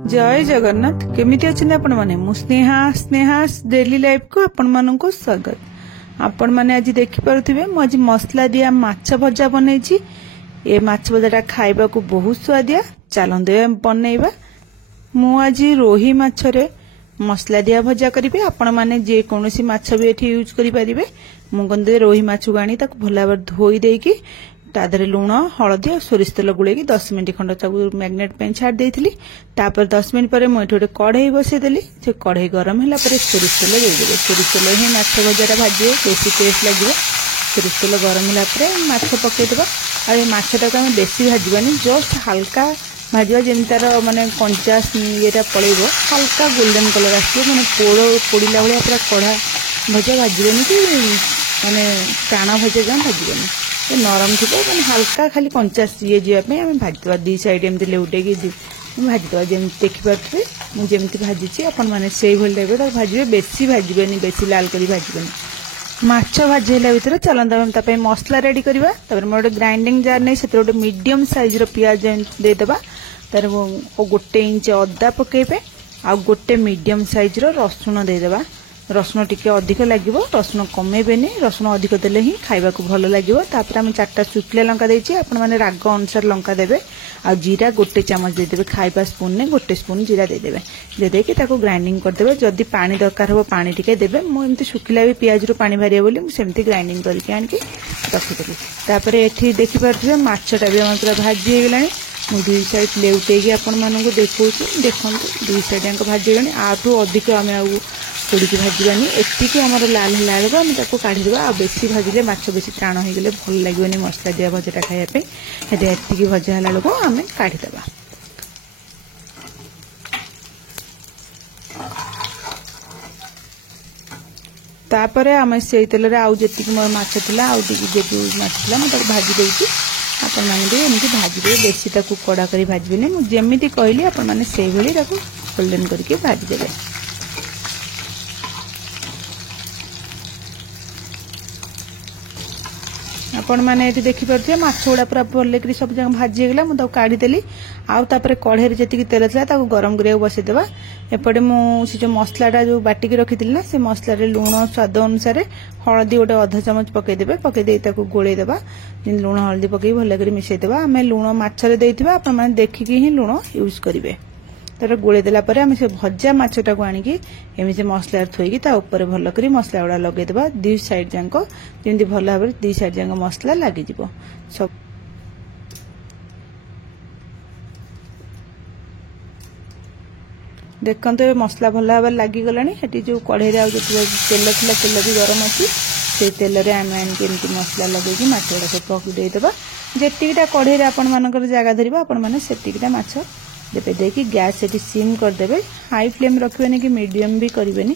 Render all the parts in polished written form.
जय जगन्नाथ केमिति अछन आपण माने मु स्नेहा डेली लाइफ को आपण मानन को स्वागत। आपण माने आज देखि परथिबे मु आज मसला दिया माछ भजा बनैछि। ए माछ भजाटा खाइबा को बहुत स्वादिया। चलंदे बनैबा। मु आज रोही माछ रे मसला दिया भजा करिवे। आपण माने जे कोनोसी माछ भी एठी यूज करि परिबे। मु गंदे रोही माछ गाणी ताक भला बार धोई देकी तादरे लुण हलदी और सोरिष तेल गुड़े 10 मिनट खंड मैग्नेट पे छाड़ देइथिली। तापर 10 मिनट पर मुझे गोटे कढ़ई बसईदेली। से कढ़ई गरम है सोरिष तेल देदेवे। सोरिष तेल ही माछ भजाटा भाजिए बेसी टेस्ट लगे। सोरिष तेल गरम है माछ पकईदेव। आ माछटा को आम बेसी भाजबानी जस्ट हल्का भाजवा जमी तार माने कंचा ये पड़ेब हल्का गोल्डन कलर आसो मैंने पोड़ा भाया पूरा कड़ा भजा भाजबनी कि माने टाण भजा जहाँ भाजबनी नरम थी मैंने हल्का खाली कंचा ये जावाई आम भाजवा दी साइड एमती लेउटे भाजवा जमी देखिपे मुझे भाजी आपण मैंने से टाइप भाजबे। बेसी भाजबेनी बेसी लाल कर भाजबेनी। माछ भाजीला भितर चलता आम मसला रेडी करवा। मोटे ग्राइंडिंग जार नहीं से गोटे मीडियम साइज पियाज देदेबा। तार गोटे इंच अदा पकेबे आ गोटे मीडियम साइज रसुण देदेबा। रसुण टिके अधिक लगे रसुण कमेबेनी। रसुण अधिक देले ही खाइबा को भल लगे। तापर आम 4टा शुखिला लंका देछि। आपण माने राग अनुसार लंका देबे। आ जीरा गोटे चामच देदेबे। खाइबा स्पून ने गोटे स्पून जीरा देदेबे। देदेकी ताको ग्राइंडिंग करदेबे। जदि पानी दरकार हो पानी टिके देबे। मु एमती शुखिला भी पियाज रो पानी भारिया बोली मु सेमती ग्राइंडिंग करके आनकी रखिदेली। तापर एठी देखि परथिबे माछटा भी हम पूरा भाजी हे गेलानी। मु दुई साइड लेउटेगी आपण मानकु देखौछि। देखंतु दुई साइड अंक भाजी गेलानी। आठू अधिक आमे आ पोड़ी भाजबानी। एतिक आम लाल है आम काढ़ीदेवा। आ बेसी भाजिले माछ बेसी टाण हो गले भल लगे मसला दिया भजाटा खायापे। एतिक भजा है बेलू आम काढ़ीदेवा। तापर आम से तेल आउ जी मोर माछ था आउ माछ था मुझे भाजी देती। आपण मैंने एमती भाजदे बेसी कड़ा कर भाजबेनी। मुझे कहली आपण मैंने से गोल्डन करके भाजीदेवे। आपण मैंने ये देखिपे माछ गुड़ा पूरा भल सब जगह भाजी गला। मुझे काढ़ीदेली। आउ तापर कढ़ई जी तेल था गरम करा बसईदेवा। एपटे मुझे जो मसलाटा जो बाटिकी रखी ना से मसला लुण स्वाद अनुसार हलदी गोटे अधा चामच पकईदेवे। पकईदे गोलईदेवा। लुण हलदी पकई भल कर मिसईदेवा। आम लुण माछरे देथिबा आपण माने देखिकी ही लुण यूज करेंगे। तर गोले देला परे आम से भजा माछटा को आनिकी एमि से मसला थोइकी ता ऊपर भल करी मसला गुड़ा लगेदेबा। दी साइड जाक जमी भल भाव दी साइड जाक मसला लगे सब। देखते मसला भल भाव लगिगला। जो कढ़ई तेल था तेल भी गरम अच्छी से तेल आम आनिकी मसला लगे माछ गुड़ा सब पकईदेबा। जीटा कढ़ई आपण मानकर जगह धरवा आपण मैंने सेटिकटा माछ देपे देकी गैस से सिम करदेवे। हाई फ्लेम रखिए कि मीडियम भी करेंगे।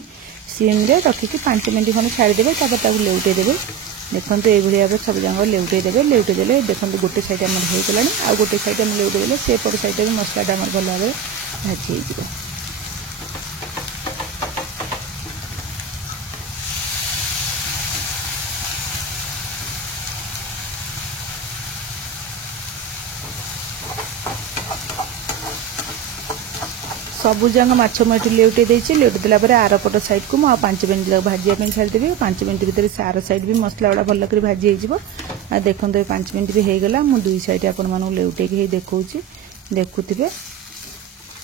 सिम रे रखिकी 5 मिनट खंड छाड़देवे। लेउटेदेवे। देखो ये सब जंग लेउटेदेवे। लेउटेदेले देखो गोटे साइड आम होगलानी। आ गोटे साइड आम लेउटेदेले से पट साइड भी मसलाटा आम भल भाव भाजी हो। सबू जंग माछ मुझे लेउटे लेउटेदेला आरपट साइड को 5 मिनट भाजिया छाड़देवी। 5 मिनट भितर से आर साइड भी मसला गुड़ा भल कर भाजी हो। देखो 5 मिनट भी होगला। मु दुई साइड आपण मानू लेउटे देखौछि। देखुथिबे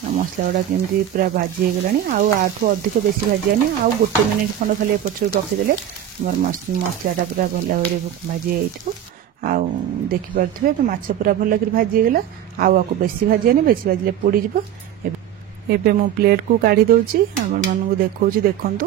मसला गुड़ा केमती पूरा भाजी होगलानी। आठू अधिक बेसी भाजियानी। आउ गोटे मिनिट खंड खाली एपट रखीदेले मसलाटा पूरा भल भाव भाजी हो। आउ देखिपे माछ पूरा भल कर भाजी होगला। आपको बेसी भाजियानी। बेसी भाजिले पोड़ी जिवो। एबे मो प्लेट को काढ़ी दउची। आपण मानू देखौछि। देखंतु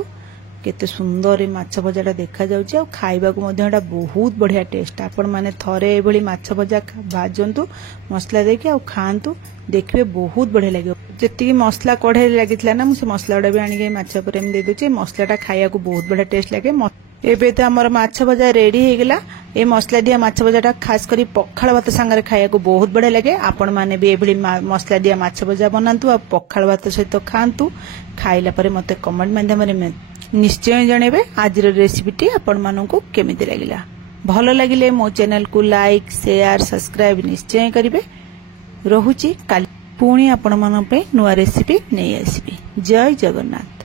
केते सुंदर माछ भजाटा देखा जाउची। आ खाइबा को मध्यटा बहुत बढ़िया टेस्ट। आपण माने थरे एभली माछ भजा भाजंतु मसला देके आ खांतु देखबे बहुत बढ़िया लागे। जति मसला कढ़ई लागितला ना मु से मसला गुड़ा भी आनिके माछ पर एम दे दोची। मसलाटा खाइया को बहुत बढ़िया टेस्ट लागे। एबे तो आमर माछ भजा रेडी हो गला। ए मसला दिया माछ भजाटा खास करी पखाल भात सांगरे खाइया को बहुत बढ़िया लगे। आपण माने भी एभली मसला दिया माछ भजा बनातु आ पखाल भात सहित खांतु। खाइला परे मते कमेंट माध्यम रे निश्चय जणेबे आज रेसिपीटी आपण मानकु केमिति लागिला। भल लगिले मो चैनल को लाइक शेयर सब्सक्राइब निश्चय करिवे। रहुची काली। पुणी आपण नुआ रेसिपी नहीं आसबि। जय जगन्नाथ।